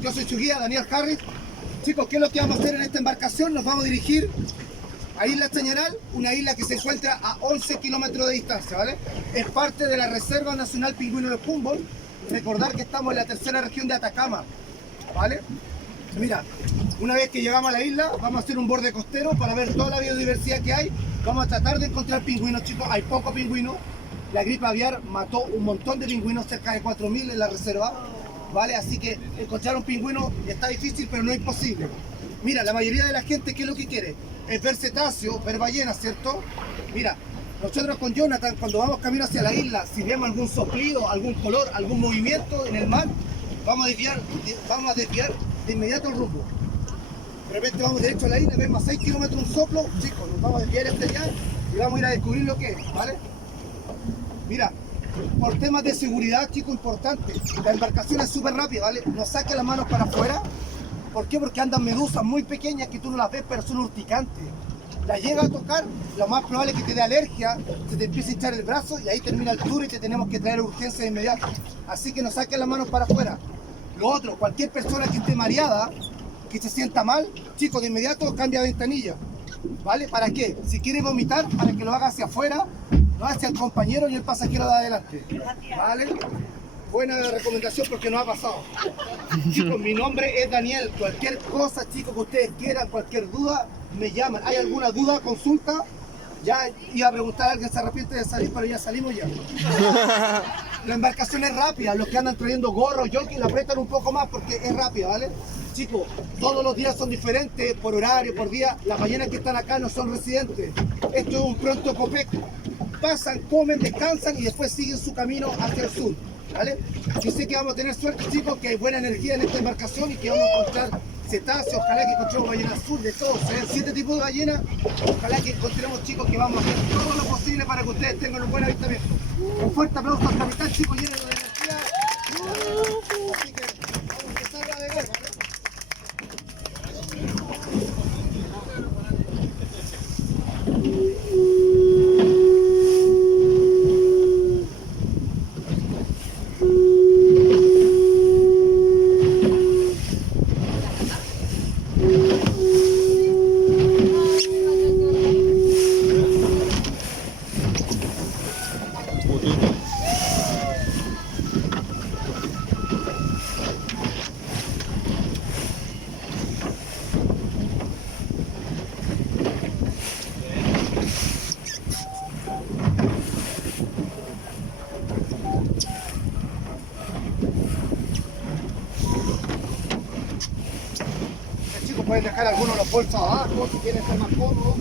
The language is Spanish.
Yo soy su guía, Daniel Harris. Chicos, ¿qué es lo que vamos a hacer en esta embarcación? Nos vamos a dirigir a Isla Chañaral, una isla que se encuentra a 11 kilómetros de distancia, ¿vale? Es parte de la Reserva Nacional Pingüino de Humboldt. Recordar que estamos en la tercera región de Atacama, ¿vale? Mira, una vez que llegamos a la isla, vamos a hacer un borde costero para ver toda la biodiversidad que hay. Vamos a tratar de encontrar pingüinos, chicos. Hay pocos pingüinos. La gripe aviar mató un montón de pingüinos, cerca de 4.000 en la reserva, ¿vale? Así que encontrar un pingüino está difícil, pero no es imposible. Mira, la mayoría de la gente, ¿qué es lo que quiere? Es ver cetáceos, ver ballenas, ¿cierto? Mira, nosotros con Jonathan, cuando vamos camino hacia la isla, si vemos algún soplido, algún color, algún movimiento en el mar, vamos a desviar de inmediato el rumbo. De repente vamos derecho a la isla, vemos a 6 kilómetros un soplo, chicos, nos vamos a desviar hacia allá y vamos a ir a descubrir lo que es, ¿vale? Mira, por temas de seguridad, chicos, importante, la embarcación es súper rápida, ¿vale? No saques las manos para afuera. ¿Por qué? Porque andan medusas muy pequeñas que tú no las ves, pero son urticantes. Las llega a tocar, lo más probable es que te dé alergia, se te empiece a hinchar el brazo y ahí termina el tour y te tenemos que traer urgencia de inmediato. Así que no saques las manos para afuera. Lo otro, cualquier persona que esté mareada, que se sienta mal, chicos, de inmediato cambia ventanilla. ¿Vale? ¿Para qué? Si quiere vomitar, para que lo haga hacia afuera, no hacia el compañero y el pasajero de adelante. ¿Vale? Buena recomendación porque nos ha pasado. Chicos, mi nombre es Daniel. Cualquier cosa, chicos, que ustedes quieran, cualquier duda, me llaman. ¿Hay alguna duda, consulta? Ya iba a preguntar a alguien, se arrepiente de salir, pero ya salimos ya. La embarcación es rápida. Los que andan trayendo gorros, jockey, la apretan un poco más porque es rápida, ¿vale? Chicos, todos los días son diferentes, por horario, por día. Las ballenas que están acá no son residentes. Esto es un pronto copeco. Pasan, comen, descansan y después siguen su camino hacia el sur, ¿vale? Yo sé que vamos a tener suerte, chicos, que hay buena energía en esta embarcación y que vamos a encontrar cetáceos, ojalá que encontremos ballenas azul, de todos, se ven 7 tipos de ballenas, ojalá que encontremos, chicos, que vamos a hacer todo lo posible para que ustedes tengan un buen avistamiento. Un fuerte aplauso al capitán, chicos, lleno de energía. Así que vamos a empezar a navegar, ¿vale? Chicos, pueden dejar algunos de los bolsos abajo si quieren ser más cómodos.